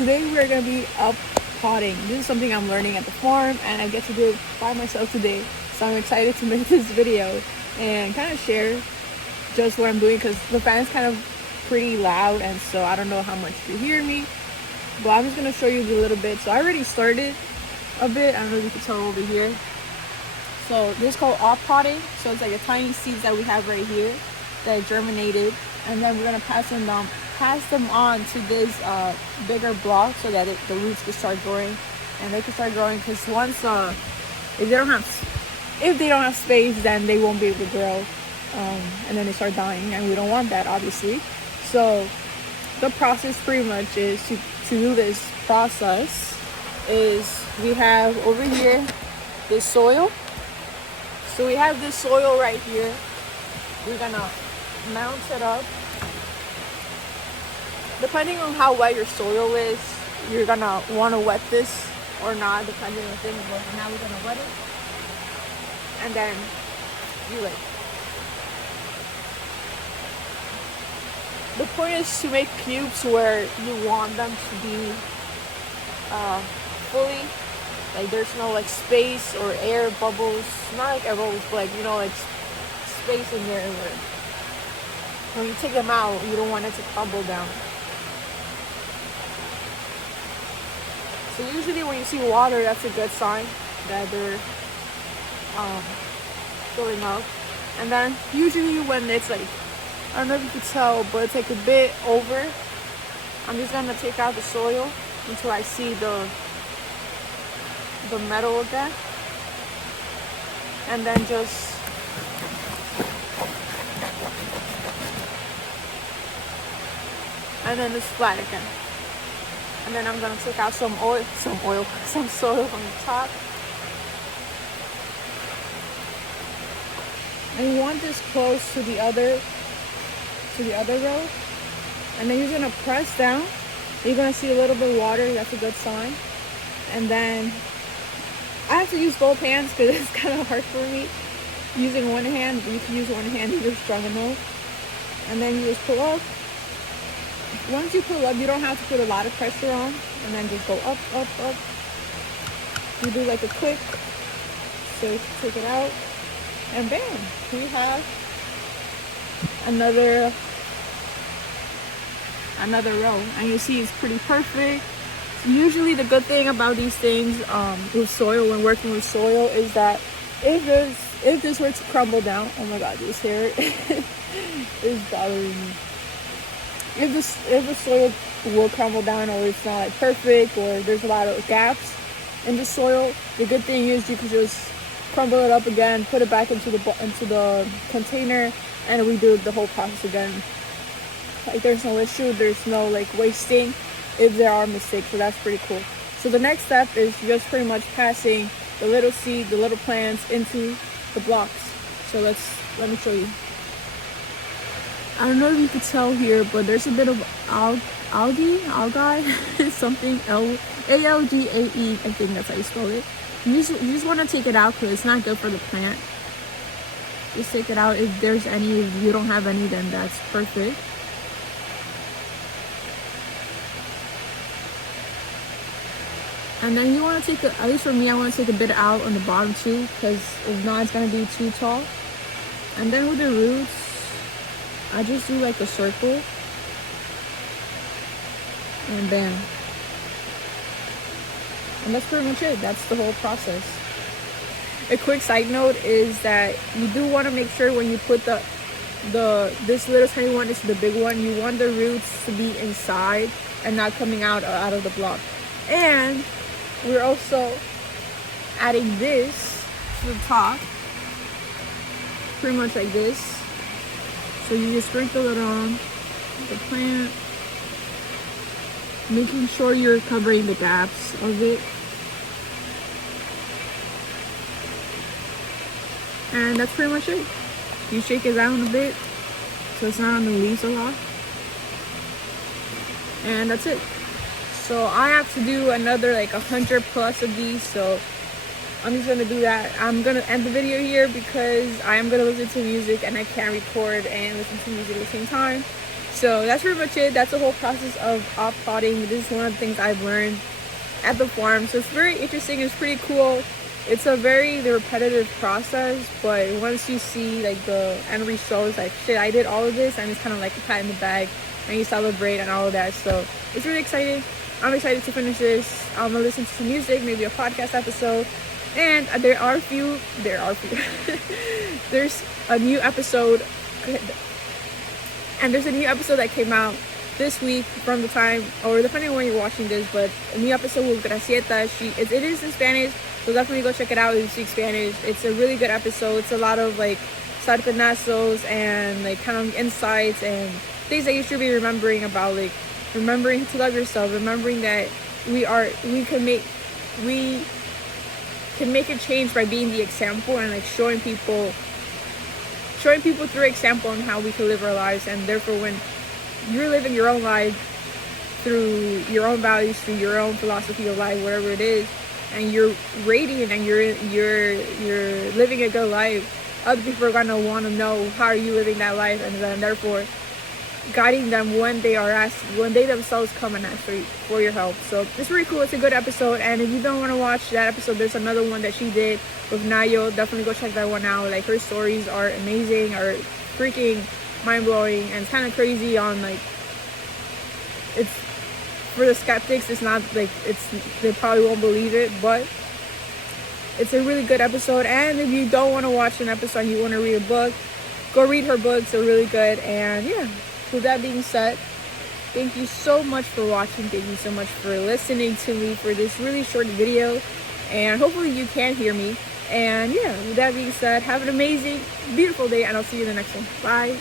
today we're gonna be up potting. This is something I'm learning at the farm, and I get to do it by myself today. So I'm excited to make this video and kind of share just what I'm doing, because the fan's kind of pretty loud, and so I don't know how much you hear me, but I'm just gonna show you a little bit. So I already started a bit. I don't know if you can tell over here. So this is called up potting. So it's like a tiny seeds that we have right here that germinated, and then we're gonna pass them on to this bigger block so that the roots can start growing, and they can start growing, because once if they don't have space, then they won't be able to grow, and then they start dying, and we don't want that, obviously. So the process pretty much is to do this process is we have over here this soil. So we have this soil right here. We're gonna mount it up. Depending on how wet your soil is, you're gonna want to wet this or not, depending on things. But now we're gonna wet it, and then you like. The point is to make cubes where you want them to be fully, like there's no like space or air bubbles, not like air bubbles, but like, you know, like space in there where when you take them out, you don't want it to crumble down. So usually when you see water, that's a good sign that they're filling up. And then usually when it's like, I don't know if you can tell, but it's like a bit over, I'm just gonna take out the soil until I see the metal again, and then just it's flat again. And then I'm gonna take out some soil on the top. And you want this close to the other row. And then you're gonna press down. You're gonna see a little bit of water. That's a good sign. And then I have to use both hands because it's kind of hard for me using one hand. But you can use one hand if you're strong enough. And then you just pull up. Once you pull up, you don't have to put a lot of pressure on, and then just go up, up, up. You do like a quick, so take it out, and bam, we have another row. And you see it's pretty perfect. Usually the good thing about these things with soil, when working with soil, is that if this were to crumble down, oh my god, this hair is bothering me. If the soil will crumble down, or it's not like perfect, or there's a lot of gaps in the soil, the good thing is you can just crumble it up again, put it back into the container, and redo the whole process again. Like there's no issue, there's no like wasting if there are mistakes. So that's pretty cool. So the next step is just pretty much passing the little seed, the little plants into the blocks. So let me show you. I don't know if you could tell here, but there's a bit of algae, something algae, I think that's how you spell it. You just want to take it out because it's not good for the plant. Just take it out. If there's any, if you don't have any, then that's perfect. And then you want to take at least for me, I want to take a bit out on the bottom too, because if not, it's going to be too tall. And then with the roots, I just do like a circle, and bam. And that's pretty much it. That's the whole process. A quick side note is that you do want to make sure when you put this little tiny one into the big one, you want the roots to be inside and not coming out of the block. And we're also adding this to the top, pretty much like this. So you just sprinkle it on the plant, making sure you're covering the gaps of it. And that's pretty much it. You shake it down a bit so it's not on the leaves a lot. And that's it. So I have to do another like 100 plus of these, so I'm just gonna do that. I'm gonna end the video here because I am gonna listen to music and I can't record and listen to music at the same time. So that's pretty much it. That's the whole process of off-potting. This is one of the things I've learned at the farm. So it's very interesting. It's pretty cool. It's a very repetitive process, but once you see like the end result, it's like, shit, I did all of this, and it's kind of like a pat in the bag, and you celebrate and all of that. So it's really exciting. I'm excited to finish this. I'm gonna listen to some music, maybe a podcast episode, and there's a new episode, and there's a new episode that came out this week from the time, or depending on when you're watching this, but a new episode with Gracieta. It is in Spanish, so definitely go check it out if you speak Spanish. It's a really good episode. It's a lot of like sartenazos and like kind of insights and things that you should be remembering about, like remembering to love yourself, remembering that we can make a change by being the example, and like showing people through example on how we can live our lives. And therefore, when you're living your own life through your own values, through your own philosophy of life, whatever it is, and you're radiant and you're living a good life, other people are gonna want to know how are you living that life, and then therefore guiding them when they themselves come and ask for your help. So it's really cool. It's a good episode. And if you don't want to watch that episode, there's another one that she did with Nayo. Definitely go check that one out. Like, her stories are amazing, are freaking mind-blowing, and it's kind of crazy on like, it's for the skeptics, it's not like they probably won't believe it, but it's a really good episode. And if you don't want to watch an episode and you want to read a book, go read her books. They're really good. And yeah, with that being said, thank you so much for watching. Thank you so much for listening to me for this really short video, and hopefully you can hear me. And yeah, with that being said, have an amazing, beautiful day, and I'll see you in the next one. Bye.